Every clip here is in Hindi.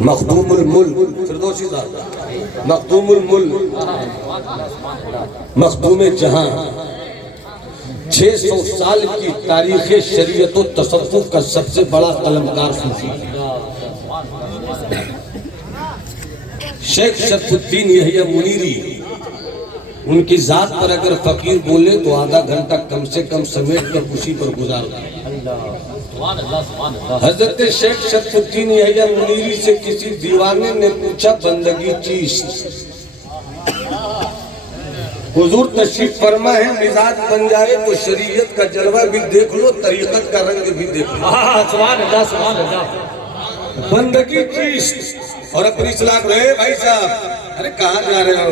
मखदूमुल मुल्क फिरदौसी साहब, मखदूमुल मुल्क, मखदूम जहां, 600 साल की तारीख शरीयत व तसव्वुफ का सबसे बड़ा कलमकार सूफी शेख शरफुद्दीन यहिया मुनीरी। उनकी जात पर अगर फकीर बोले तो आधा घंटा कम से कम समेट कर उसी पर गुजार दे। हजरत शेख शरफुद्दीन यहिया मुनीरी से किसी दीवाने ने पूछा, बंदगी चीज हुजूर तशरीफ फरमा है, मिजाज बन जाए तो शरीयत का जलवा भी देख लो, तरीकत का रंग भी देख लो। बंदगी चीज और अपनी सलाह रहे भाई साहब, अरे कहाँ जा रहे हो?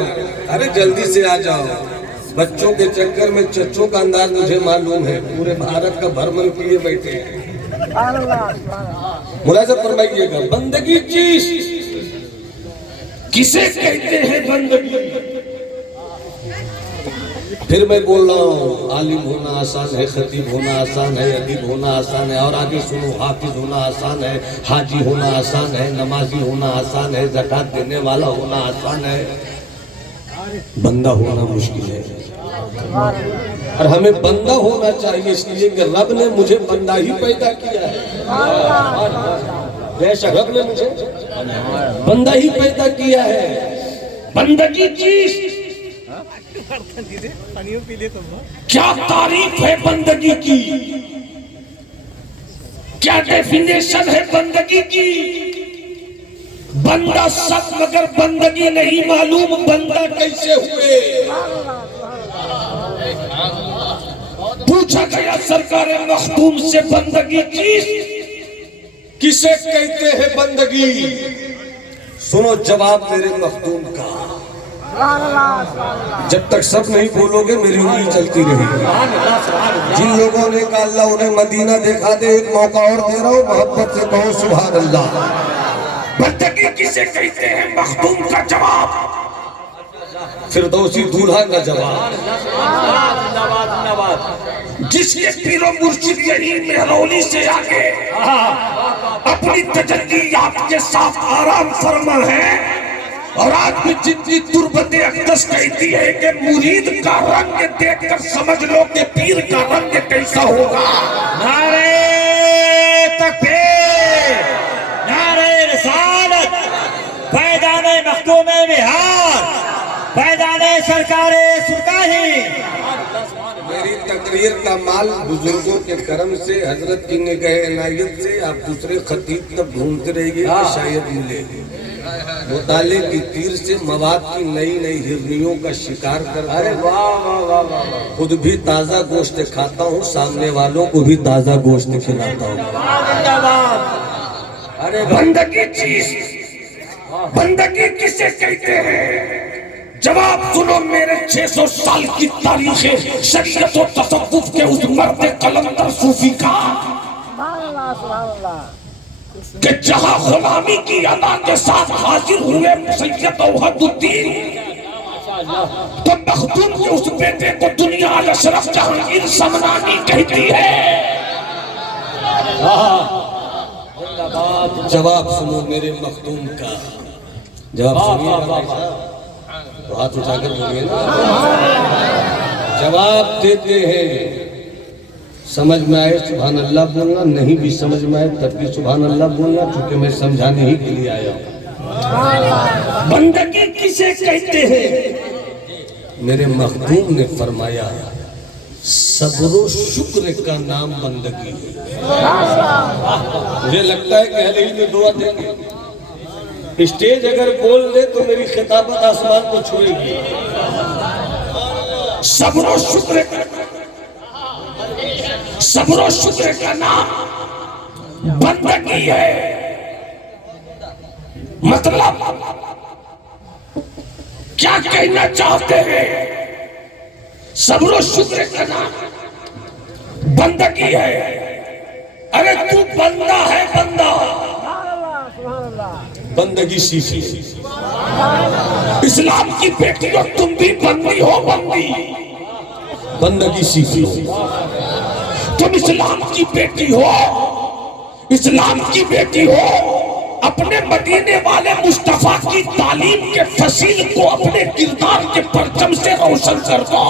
अरे जल्दी से आ जाओ। बच्चों के चक्कर में चच्चों का अंदाज मुझे मालूम है, पूरे भारत का भ्रमण किए बैठे हैं। मुलाजा फरमाइएगा, बंदगी चीज किसे कहते हैं? बंदगी। फिर मैं बोल रहा हूँ, आलिम होना आसान है, खतीब होना आसान है, अदीब होना आसान है, और आगे सुनो, हाफिज होना आसान है, हाजी होना आसान है, नमाजी होना आसान है, ज़कात देने वाला होना आसान है, बंदा होना मुश्किल है। और हमें बंदा होना चाहिए, इसलिए कि रब ने मुझे बंदा ही पैदा किया है। बेशक रब ने मुझे बंदा ही पैदा किया है। बंदगी चीज क्या तारीफ है बंदगी की, क्या डेफिनेशन है बंदगी की? बंदा सब मगर बंदगी नहीं मालूम बंदा कैसे हुए। पूछा गया सरकार मखदूम से, बंदगी चीज किसे कहते हैं? बंदगी। सुनो जवाब मेरे मखदूम का, जब तक सब नहीं बोलोगे मेरी उंगली चलती रहेगी। जिन लोगों ने कहा अल्लाह उन्हें मदीना दिखा दे, एक मौका और दे रहा हूँ, मोहब्बत से कहो सुभान अल्लाह। बंदगी किसे कहते हैं? मखदूम का जवाब, फिरदौसी दूल्हा का जवाब, जिसके पीरो मुर्शिद यही मेहरौली से आके अपनी तजल्लियात के साथ आराम फरमा है। और आज भी जितनी तुर्बते अकदस कहती है कि मुरीद का रंग देखकर समझ लो कि पीर का रंग कैसा होगा। नारे तकबीर, नारे रिसालत, फैज़ाने मखदूमे बिहार, फैज़ाने सरकारे सुरकाही। मेरी तकरीर का माल बुजुर्गों के करम से, हजरत की निगाह इनायत से आप दूसरे खतीब तक घूमते रहिए, शायद मिले। मुताले की तीर से मवाद की नई नई हिरनियों का शिकार करता हूँ। खुद भी ताज़ा गोश्त खाता हूँ, सामने वालों को भी ताज़ा गोश्त खिलाता हूँ। अरे बंदगी चीज, बंदगी किसे कहते हैं? जवाब सुनो मेरे 600 साल की तारीख शरीयत और तसव्वुफ के उस मर्द कलंदर सूफी का, कि जहां गुलामी की अदा के साथ हाजिर हुए सैयद औहदुद्दीन, तो मखदूम के उस बेटे को दुनिया अशरफ जहांगीर समनानी कहती है। जवाब सुनो मेरे मखदूम का, जवाब सुनिएगा, तो हाथ उठाकर बोलिए ना। जवाब देते हैं, समझ में आए सुभान अल्लाह बोलना, नहीं भी समझ में आए तब भी सुभान अल्लाह बोलना, क्योंकि मैं समझाने ही के लिए आया हूँ। बंदगी किसे कहते हैं? मेरे मखदूम ने फरमाया, सब्र शुक्र का नाम बंदगी है। मुझे लगता है कि अहले में दुआ देंगे, स्टेज अगर बोल दे तो मेरी खिताबत आसमान को छुएगी। सब्र शुक्र, सब्र शुक्र का नाम बंदगी है। मतलब क्या कहना चाहते हैं? सब्र शुक्र का नाम बंदगी है। अरे तू बंदा है, बंदा, बंदगी सीखी। इस्लाम की बेटियों तुम भी बंदी हो, बंदी, बंदगी सीख लो। तुम इस्लाम की बेटी हो, इस्लाम की बेटी हो, अपने मदीने वाले मुस्तफा की तालीम के फसील को अपने किरदार के परचम से रोशन कर दो।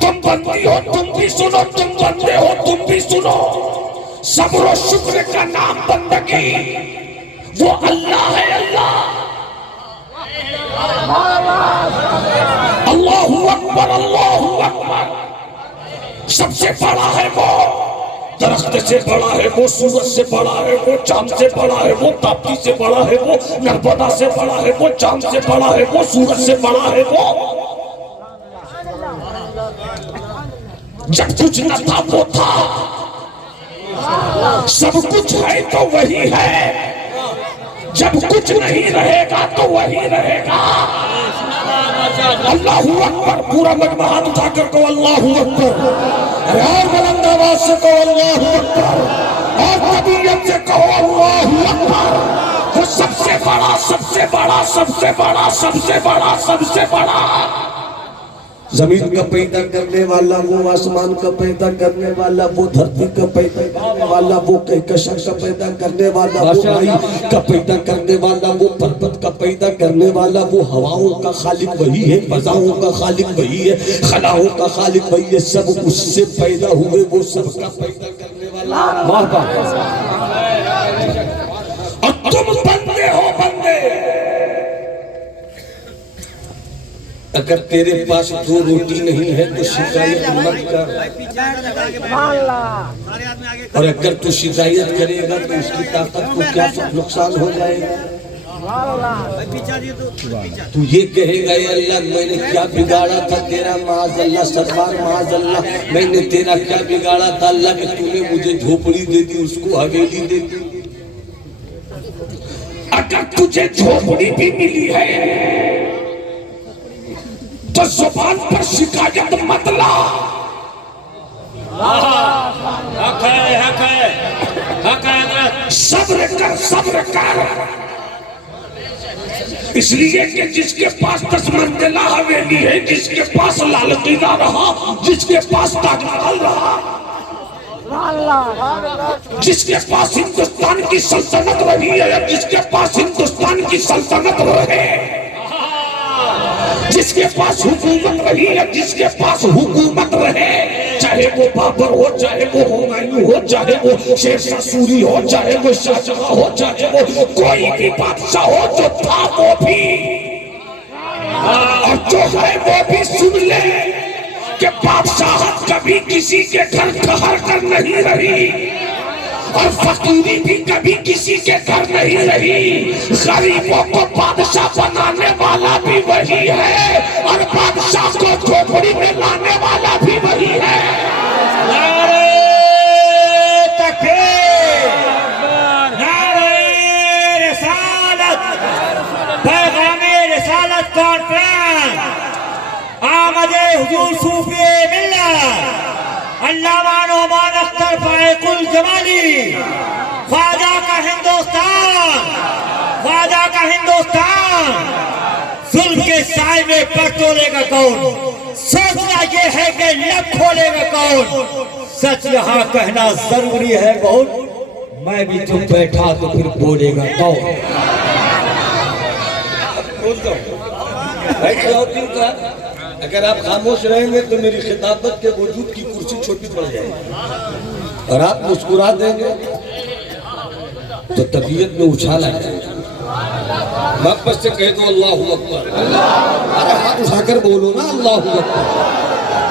तुम बंदी हो तुम भी सुनो, तुम बंदे हो तुम भी सुनो। सब्र और शुक्र का नाम बंदगी, वो अल्लाह है। अल्लाहू अकबर, अल्लाहू अकबर। सबसे बड़ा है वो, दरख्त से बड़ा है वो, सूरज से बड़ा है वो, चांद से बड़ा है वो, ताप्ती से बड़ा है वो, नर्मदा से बड़ा है वो, चांद से बड़ा है वो, सूरज से बड़ा है वो। जब कुछ न था वो था, सब कुछ है तो वही है, जब कुछ नहीं रहेगा तो वही रहेगा। अल्लाहू अकबर। पूरा मजमा हाथ उठाकर कहो अल्लाहू अकबर। और बुलंद आवाज से कहो अल्लाहू अकबर, और तबीयत से कहो अल्लाहू अकबर। वो सबसे बड़ा, सबसे बड़ा, सबसे बड़ा, सबसे बड़ा, सबसे बड़ा। जमीन का पैदा करने वाला वो, आसमान का पैदा करने वाला वो, धरती का पैदा करने वाला वो, कहकशां का पैदा करने वाला वो, भाई का पैदा करने वाला वो, पर्वत का पैदा करने वाला वो, हवाओं का खालिक वही है, फजाओं का खालिक वही है, खलाओं का खालिक वही है, सब उससे पैदा हुए, वो सबका पैदा करने वाला। और तुम बंदे हो, बंदे। अगर तेरे पास दो रोटी नहीं है तो शिकायत मत कर, और अगर तू शिकायत करेगा तो उसकी ताकत को क्या नुकसान हो जाएगा। तू ये कहेगा या अल्लाह मैंने क्या बिगाड़ा था तेरा, माज़अल्लाह सरकार माज़अल्लाह, मैंने तेरा क्या बिगाड़ा था अल्लाह कि तूने मुझे झोपड़ी दे दी, उसको हवेली दे दी। अगर तुझे झोपड़ी भी मिली है तो जुबान पर शिकायत मत ला। हक है, हक है, हक है। सब्र कर, सब्र कर। इसलिए कि जिसके पास 10 मंजिला हवेली है, जिसके पास लाल किला रहा, जिसके पास ताजमहल रहा, जिसके पास हिंदुस्तान की सल्तनत रही है, जिसके पास हिंदुस्तान की सल्तनत रहे, जिसके पास हुकूमत रही है, जिसके पास हुकूमत रहे, चाहे वो बाबर हो, चाहे वो हुमायूं हो, चाहे वो शेरशाह सूरी हो, चाहे वो शाहजहां हो, चाहे वो कोई भी बादशाह हो, जो था वो भी और जो है वो भी सुन ले कि बादशाहत कभी किसी के घर ठहर कर नहीं रही, और फकीरी भी कभी किसी के घर नहीं रही। गरीबों को बादशाह बनाने वाला भी वही है, और बादशाह को झोपड़ी में लाने वाला भी वही है। नारे तकबीर, नारे रिसालत, पैगामे रिसालत कॉन्फ्रेंस, आमदे हुजूर सूफी मिल्लत अल्लामा नौमान अख्तर फाइकुल जमाली, ख्वाजा का हिंदुस्तान, ख्वाजा का हिंदुस्तान। जुल्म के साए में पर तोलेगा कौन, सोचना ये है कि लब खोलेगा कौन, सच यहाँ कहना जरूरी है बहुत, मैं भी चुप बैठा तो फिर बोलेगा कौन। अगर आप खामोश रहेंगे तो मेरी खिताबत के वजूद की कुर्सी छोटी पड़ जाएगी, और आप मुस्कुरा देंगे तो तबीयत में उछाल आ जाएगा। वापस से कह दो अल्लाहू अकबर, अरे हाथ उठाकर बोलो ना अल्लाहू अकबर।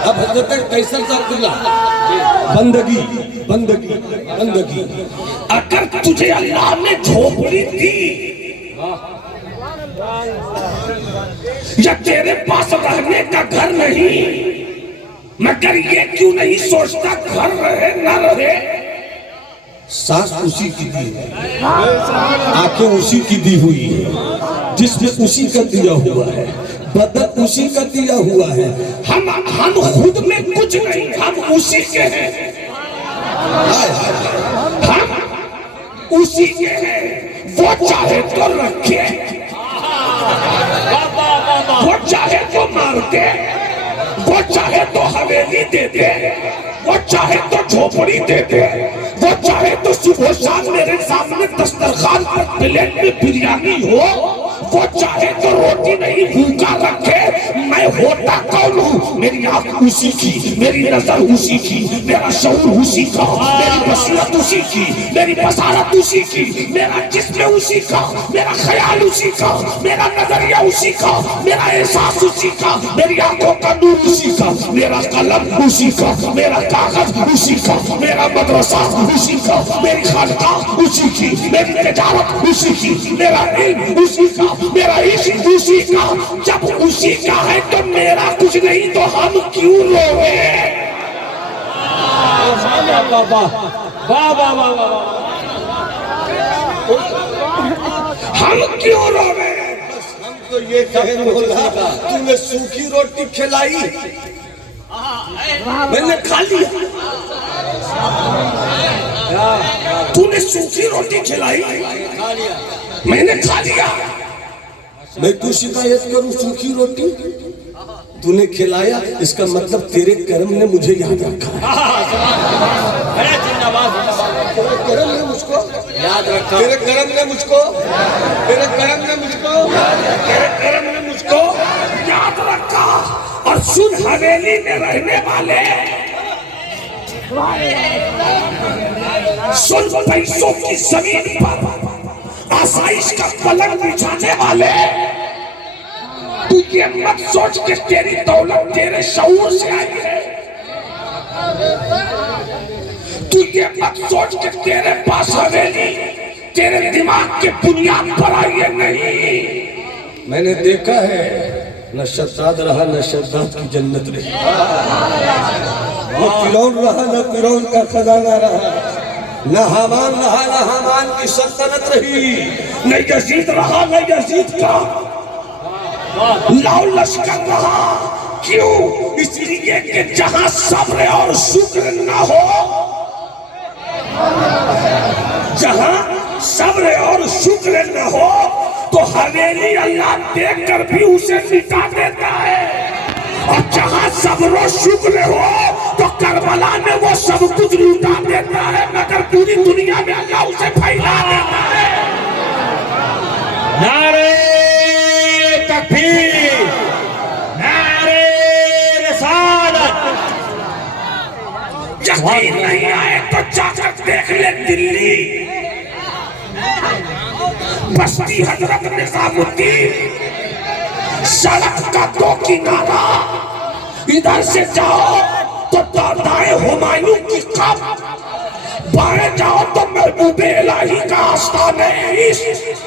अब हजरत कैसर साहब, बंदगी बंदगी बंदगी। अगर तुझे अल्लाह ने झोपड़ी दी या तेरे पास रहने का घर नहीं, मगर ये क्यों नहीं सोचता घर रहे न रहे। सांस उसी की दी है, आंखें उसी की दी हुई है, जिसमें उसी का दिया हुआ है, बदन उसी का दिया हुआ है। हम खुद में कुछ नहीं, हम उसी के हैं, हम उसी के हैं। वो चाहे तो रखे, वो चाहे तो मार दे, वो चाहे तो हवेली दे दे, वो चाहे तो झोपड़ी दे दे, वो चाहे तो सुबह शाम मेरे सामने दस्तरखान पर प्लेट में बिरयानी हो, वो चाहे तो रोटी नहीं भूखा रखे, मैं होता कौन हूँ? मेरी आंख उसी की, मेरी नजर उसी की, मेरा शऊर उसी का, मेरी बसीरत उसी की, मेरी बसारत उसी की, मेरा जिस्म उसी का, मेरा ख्याल उसी का, मेरा नजरिया उसी का, मेरा एहसास उसी का, मेरी आंखों का नूर उसी का, मेरा कलम उसी का, मेरा कागज उसी का, मेरा मदरसा उसी का, मेरी खानकाह उसी की, मेरी तिजारत उसी की, मेरा इल्म उसी का, मेरा इश्क उसी का। जब उसी का है तो मेरा कुछ नहीं तो हम क्यों रोवे? हम क्यों रोवे? हम तो ये कहें मौला, तूने सूखी रोटी खिलाई, मैंने खा लिया। तूने सूखी रोटी खिलाई, मैंने खा लिया। मैं क्यों शिकायत करूं? सूखी रोटी तूने खिलाया, इसका मतलब तेरे कर्म ने मुझे याद रखा है। तेरे कर्म ने मुझको याद रखा, तेरे कर्म ने मुझको, तेरे कर्म ने मुझको, तेरे कर्म ने मुझको याद रखा। और सुन, हवेली में रहने वाले, सुन, पैसों की जमीन पर आसाइश का पलंग बिछाने वाले, तू ये मत सोच कि तेरी दौलत तेरे शऊर से आई है। तू ये मत सोच कि तेरे पास हवेली तेरे दिमाग के बुनियाद पर आई है। नहीं, मैंने देखा है, न शद्दाद रहा न शद्दाद की जन्नत रही, न फिरौन रहा न फिरौन का खजाना रहा, न हामान रहा न हामान की सल्तनत रही, न यजीद रहा न यजीद का लाओ लश्कर रहा। क्यों? इसलिए कि जहां सब्र और शुक्र न हो, जहां सब्र और शुक्र न हो तो हवेली अल्लाह देखकर भी उसे मिटा देता है। और जहां सब्र और शुक्र हो तो करबला में वो सब कुछ लुटा देता है, मगर पूरी दुनिया में अल्लाह उसे फैला देता है। नारे तकबीर, नारे रिसालत। यकीन नहीं आए तो जाकर देख ले दिल्ली, बस्ती हजरत निजामुद्दीन, सड़क का दो किनारा, इधर से जाओ तो दादाए हुमायूं की कब्र, बाएं जाओ तो महबूबे इलाही का आस्थान इश्क।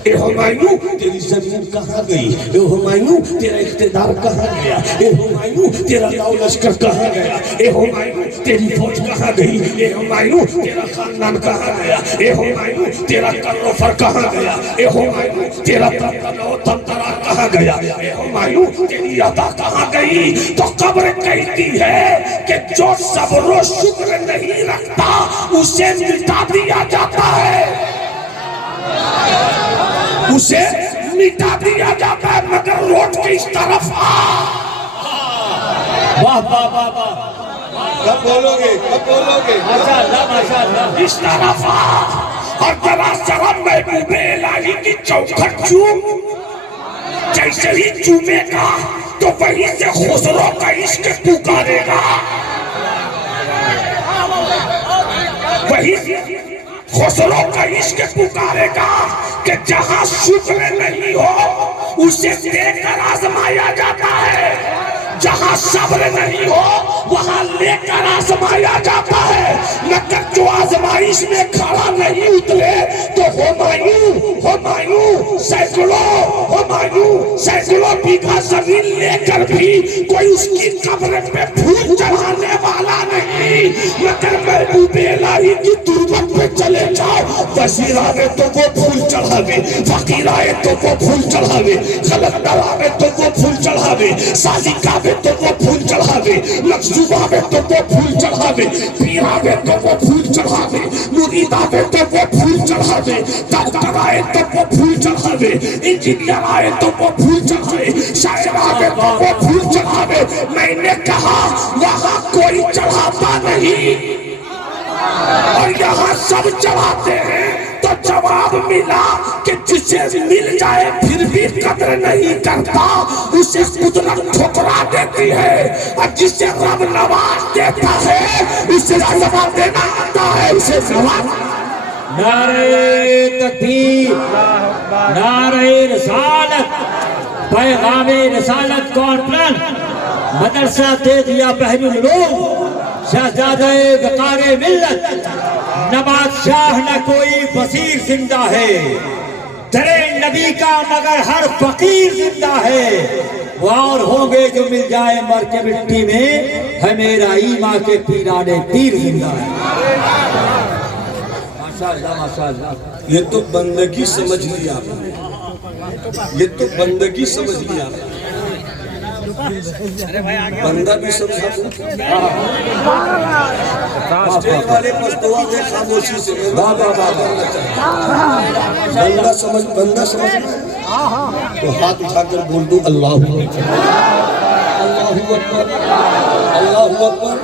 ए हुमायूं, तेरी जमीन कहाँ गई? ए हुमायूं, तेरा इख्तिदार कहाँ गया? ए हुमायूं, तेरा लाओ लश्कर कहाँ गया? ए हुमायूं, तेरी फौज कहाँ गई? ए हुमायूं, तेरा खानदान कहाँ गया? ए हुमायूं, तेरा करोफर कहाँ गया? ए हुमायूं, तेरा तंतरा कहाँ गया? ए हुमायूं, तेरी अदा कहाँ गई? तो कब्र कहती है कि जो सब्र और शुक्र नहीं रखता उसे मिटा दिया जाता है, उसे मिटा दिया जाता है। मगर रोड के इस तरफ आ। वाह वाह वाह वाह, कब बोलोगे? कब बोलोगे? माशाअल्लाह माशाअल्लाह। इस तरफ आ और जरा जरा महबूबे इलाही की चौखट चूम। जैसे ही चूमेगा तो वहीं से खुसरो का इश्क पुकारेगा, वहीं खुसरो का इश्क पुकारेगा कि जहां शुक्र नहीं हो उसे देकर आजमाया जाता है, जहां सब्र नहीं हो वहां लेकर आजमाया जाता है। मगर जो आजमाइश में खड़ा नहीं उतरे तो सैकड़ों बीघा जमीन लेकर भी कोई उसकी कब्र पे फूल चढ़ाने वाला नहीं। मगर महबूबे इलाही की तुरबत पे चले जाओ, वजीर आवे तो वो फूल चढ़ावे, फकीर आए तो वो फूल चढ़ावे, कलंदर आवे तो वो फूल चढ़ावे, साजिक आवे तो वो फूल चढ़ावे, मकसूद आवे तो वो फूल चढ़ावे, पीर आवे तो वो फूल चढ़ावे, मुरीद आवे तो वो फूल चढ़ावे, डॉक्टर आए तो वो फूल चढ़ावे, इंजीनियर आए तो वो फूल चढ़ावे, शायर आवे तो वो फूल चढ़ावे। मैंने कहा वहां कोई चढ़ाता नहीं। और यहाँ सब जवाबते हैं तो जवाब मिला कि जिसे मिल जाए फिर भी कदर नहीं करता उसे कुदरत ठुकरा देती है, और जिसे रब नवाज देता है उसे जवाब देना आता है, उसे जवाब। नारे तकबीर, नारे रिसालत, पैगामे रिसालत कॉन्फ्रेंस, मदरसा तेजिया बहरुल उलूम, शहजादे वक़ारे मिल्लत, नवाज शाह न कोई वज़ीर जिंदा है, दरे नबी का मगर हर फकीर जिंदा है, वो और होंगे जो मिल जाए मर के मिट्टी में, है मेरा ईमा के पीराने पीर जिंदा है। माशाअल्लाह माशाअल्लाह। ये तो बंदगी समझ लिया आपने, ये तो बंदगी समझ लिया आपने। बंदा भी समझा स्टेज वाले मस्तुआ दे खामोशी से बंदा समझ तो हाथ उठाकर बोल दो अल्लाह अल्लाहू अकबर अल्लाहू अकबर।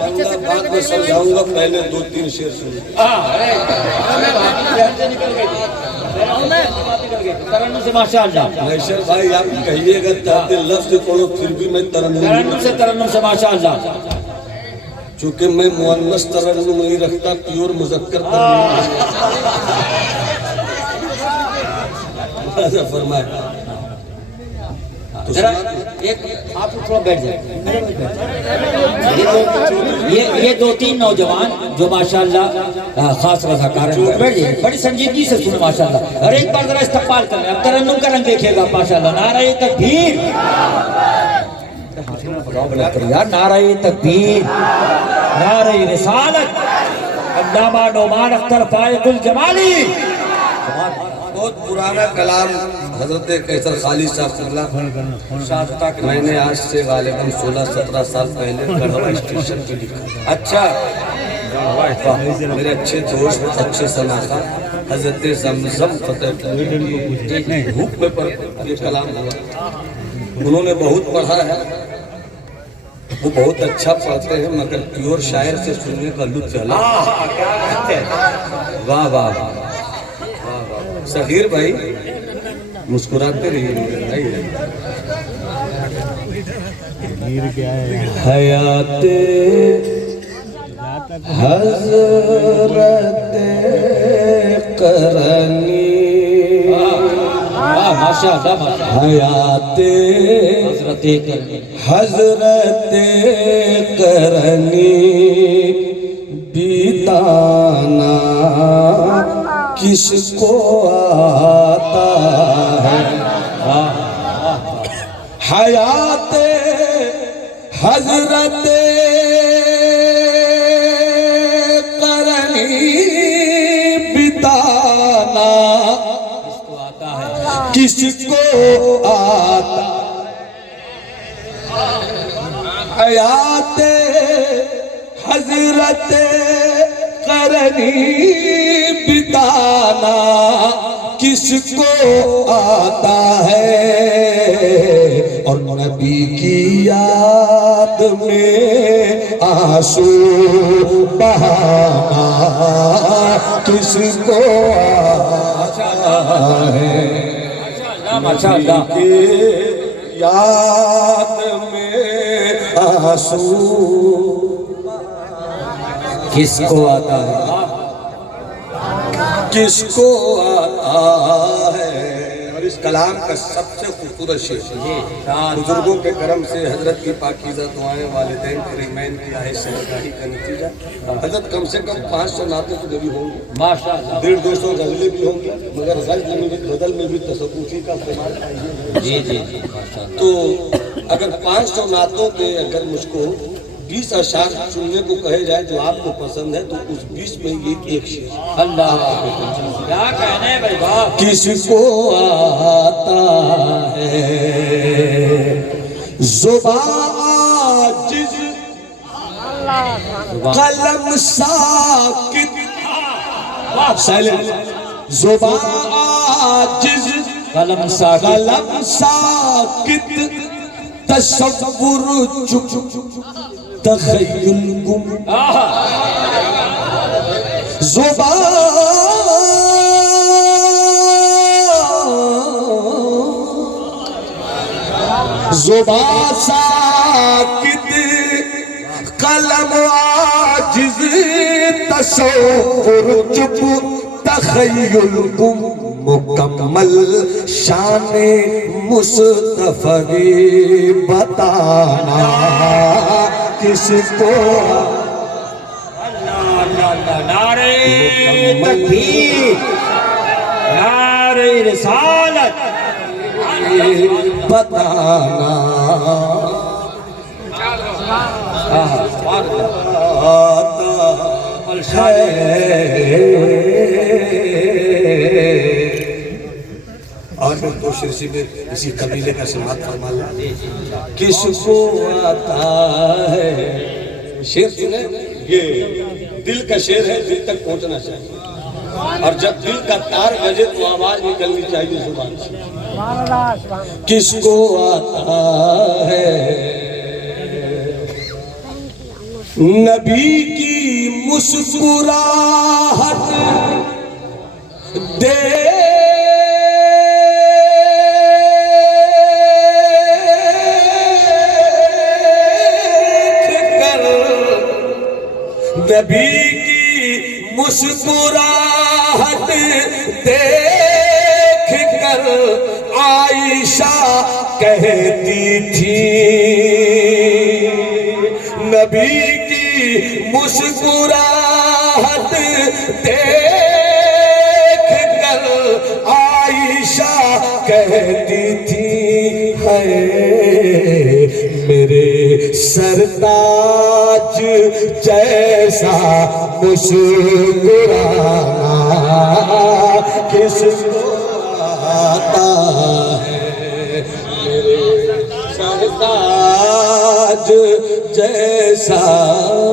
बंदा बाद में समझाऊंगा, पहले 2-3 शेर सुनिए। मैशर भाई आप कहिएगा ताते लफ्ज पढ़ो फिर भी मैं तरन्नुम से माशाअल्लाह। चूंकि मैं मुअन्नस तरन्नुम नहीं रखता, प्योर मुज़क्कर तरन्नुम फरमाए। तो जरा एक आप थोड़ा बैठ जाए। ये 2-3 नौजवान जो माशाअल्लाह खास रज़ाकार हैं, बैठ जाइए, बड़ी संजीदगी से सुनो माशाअल्लाह। और एक बार जरा इस्तक़बाल कर लें, अब तरन्नुम का रंग देखिएगा माशाअल्लाह। नारे तकबीर, यार नारे तकबीर, नारे रिसालत, अल्लामा नोमान अख्तर फाइकुल जमाली। बहुत पुराना कलाम हजरत कैसर खालिद साहब मैंने आज से गालिबन 16-17 साल पहले गढ़वा स्टेशन पे लिखा। अच्छा, मेरे अच्छे दोस्त अच्छे सलाहकार हजरत ज़मज़म फतेह हुक्म पर ये कलाम हुआ। उन्होंने बहुत पढ़ा है, वो बहुत अच्छा पढ़ते हैं, मगर प्योर शायर से सुनने का लुत्फ अलग। वाह वाह सगीर भाई, मुस्कुराते रहिए। हयाते हज़रत करनी, माशाअल्लाह, हयाते हज़रत करनी बीताना किसको आता है। हयात हजरत करनी बिताना किसको आता। हयात हजरत करनी बिताना किसको आता है, और नबी की याद में आंसू बहाना किसको आता है। माशाअल्लाह, की याद में आंसू किसको आता है, किसको आता है। और इस कलाम का सबसे खूबसूरत शेर, बुजुर्गों के करम से हजरत की पाकीज़ा दुआएं, वालिदैन के रिमैन की आहे सहगाही का नतीजा। हजरत कम से कम 500 नाते तो भी होंगे, माशाअल्लाह। 150-200 गज़लें भी होंगी, मगर गज़ल में भी गज़ल में भी तसव्वुफ़ी का इस्तेमाल चाहिए। जी जी जी, माशाअल्लाह। तो अगर 500 नातों के अगर मुझको 20 अशार सुनने को कहे जाए जो आपको पसंद है, तो उस 20 में ये एक शेर। अल्लाह क्या कहने भाई, वाह। किसको आता है ज़ुबान आजिज़ कलम साकित, ज़ुबान आजिज़ कलम साकित तसव्वुर चुप तखय्युल गुम ज़ुबान साकित कलम आजिज़ तसव्वुर चुप तखय्युल गुम मुकम्मल शाने मुस्तफ़ी बताना किसको। नारे तकबीर, नारे रिसालत, बताना और फिर दो शीर्षी में इसी कबीले का समाप्त फरमा ले। किसको आता है, शेर सुने, ये दिल का शेर है, दिल तक पहुंचना चाहिए और जब दिल का तार बजे तो आवाज निकलनी चाहिए जुबान से। किसको आता है नबी की मुस्कुराहट देखकर, नबी की मुस्कुराहट देखकर आयशा कहती थी, नबी की मुस्कुराहट देखकर आयशा कहती थी, है मेरे सरताज जैसा मुस्कुराना किसको आता है, मेरे सरताज जैसा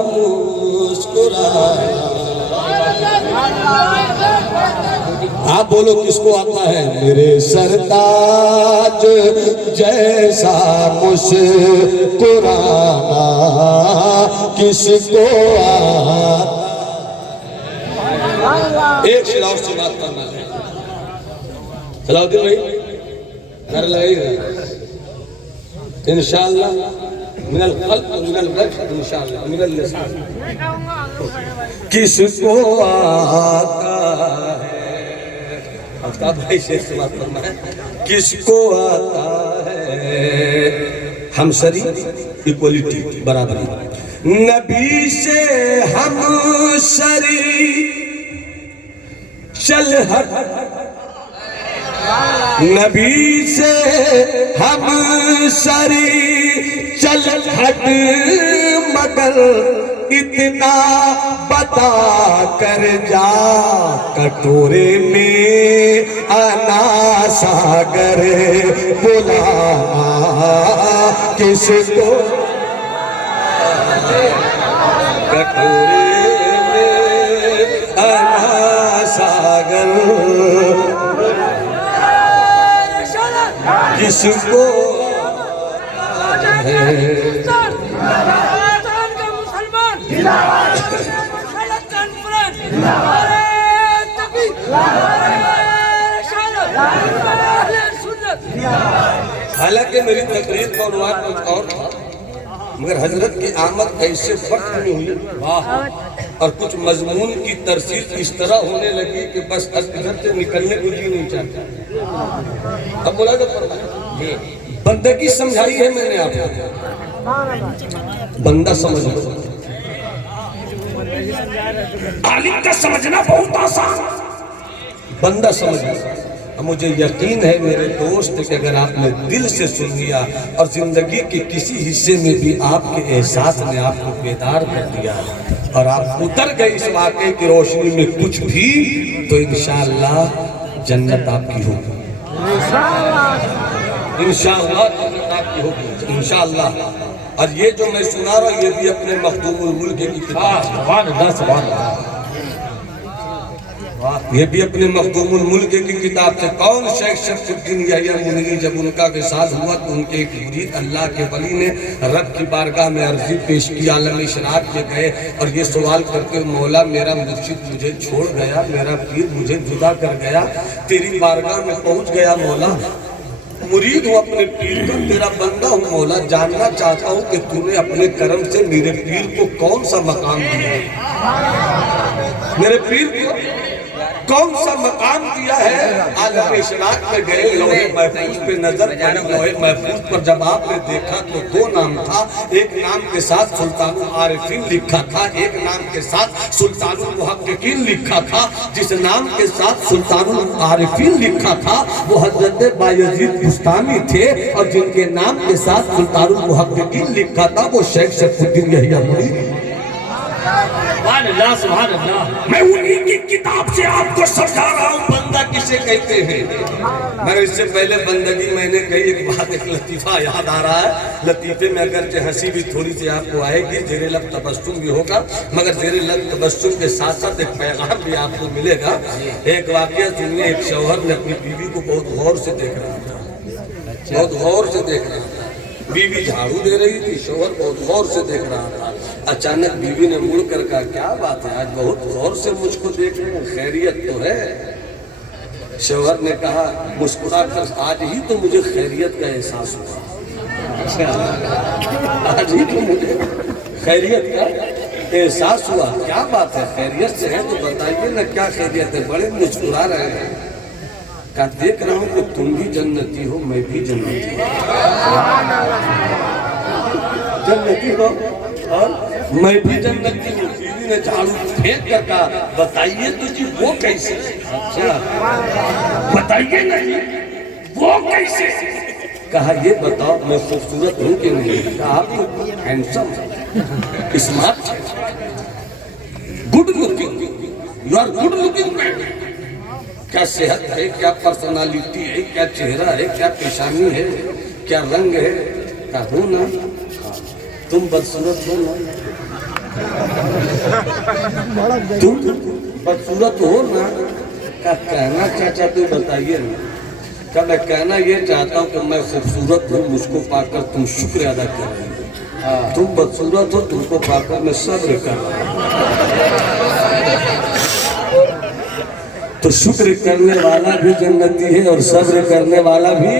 मुस्कुराना। आप बोलो किसको आता है, मेरे सरताज जैसा मुस्कुराना किसको आता। एक शिलाउट से बात करना है, सलाउद्दीन भाई नारा लगाइएगा इंशाअल्लाह। मिनल क़ल्ब मिनल वजह इंशाअल्लाह मिनल लिसान। किसको आता है, आफ्ताब भाई शेर से बात करना है, किसको आता है हमसरी इक्वलिटी बराबरी, नबी से हमसरी चल हट, नबी से हमसरी चल हट, मगर इतना बता कर जा कटोरे में अना सागर बुलाना किसको, कटोरे में अना सागर किसको है। हालांकि मेरी तकरीर का उन्वान कुछ और था, मगर हजरत की आमद ऐसे वक्त में हुई और कुछ मजमून की तरसील इस तरह होने लगी कि बस इधर से निकलने को जी नहीं चाहता। अब बोला तो बंदगी समझाई है मैंने आपको, बंदा समझ लो। आलिम का समझना बहुत आसान, बंदा समझ लो। मुझे यकीन है मेरे दोस्त कि अगर आपने दिल से सुन लिया और जिंदगी के किसी हिस्से में भी आपके एहसास ने आपको बेदार कर दिया और आप उतर गए इस वाक़े की रोशनी में कुछ भी, तो इंशाअल्लाह जन्नत आपकी होगी, इंशाअल्लाह जन्नत आपकी होगी इंशाअल्लाह। और ये जो मैं सुना रहा हूँ ये भी अपने मखदूमुल मुल्क की किताब, ये भी अपने मखदूमुल मुल्क की किताब से। कौन शेख शरफुद्दीन यहिया मुनवी, जब उनका विसाल हुआ तो उनके एक मुरीद अल्लाह के वली ने रब की बारगाह में अर्जी पेश की, आलम इशराक में गए और ये सवाल करते, मौला मेरा मुर्शिद मुझे छोड़ गया, मेरा पीर मुझे जुदा कर गया, तेरी बारगाह में पहुंच गया मौला, मुरीद हूँ अपने पीर का, तेरा बंदा हूँ मौला, जानना चाहता हूँ कि तूने अपने कर्म से मेरे पीर को कौन सा मकाम दिया है, मेरे पीर को कौन सा मकाम दिया है। आलम इशराक में गए, लोहे महफूज पे नजर पड़ी, लोहे महफूज पर जब आपने देखा तो दो नाम था, एक नाम के साथ सुल्तानुल आरिफीन लिखा था, एक नाम के साथ सुल्तानुल मुहक्किकीन लिखा था। जिस नाम के साथ सुल्तानुल आरिफीन लिखा था वो हजरत बायजीद बुस्तामी थे, और जिनके नाम के साथ सुल्तानुल मुहक्किकीन लिखा था वो शेख शरफुद्दीन यहिया मुनवी। मैं उन्हीं की किताब से आपको समझा रहा हूँ। बंदा किसे कहते हैं? मगर इससे पहले बंदगी मैंने कही एक बात, एक लतीफा याद आ रहा है। लतीफे में अगर हंसी भी थोड़ी सी आपको आएगी, जेरे लब तबस्सुम भी होगा, मगर जेरे लब तबस्सुम के साथ साथ एक पैगाम भी आपको मिलेगा। एक वाकया सुनिए। एक शौहर ने अपनी बीवी को बहुत गौर से देख रहा था, बहुत गौर से देख रहा था। बीवी झाड़ू दे रही थी, शौहर बहुत गौर से देख रहा था। अचानक बीवी ने मुड़ कर कहा, क्या बात है आज बहुत गौर से मुझको देख रहे हैं, खैरियत तो है? शौहर ने कहा मुस्कुराकर, आज ही तो मुझे खैरियत का एहसास हुआ। अच्छा, आज ही तो मुझे खैरियत का एहसास हुआ। क्या बात है, खैरियत से है तो बताइए ना क्या खैरियत है? बड़े मुस्कुरा रहे हैं। क्या देख रहा हूँ कि तुम भी जन्नती हो, मैं भी जन्नती हूँ, जन्नती हो और मैं भी जन्नती हूँ। बीवी ने झाड़ू फेंक कर कहा, बताइए तो जी वो कैसे? अच्छा, बताइए नहीं वो कैसे? कहा ये बताओ मैं खूबसूरत हूँ कि नहीं? कहा आप तो handsome, smart, good looking, you are good looking man. क्या सेहत है, क्या पर्सनालिटी है, क्या चेहरा है, क्या पेशानी है, क्या रंग है? क्या हो ना, तुम बदसूरत हो ना, तुम बदसूरत हो ना। क्या कहना क्या चाहते हो बताइए ना? क्या मैं कहना ये चाहता हूँ कि मैं खूबसूरत हूँ, मुझको पाकर तुम शुक्र अदा कर रहे हो। तुम बदसूरत हो, तुमको पाकर मैं सब्र कर रहा हूँ। तो शुक्र करने वाला भी जन्नती है और सब्र करने वाला भी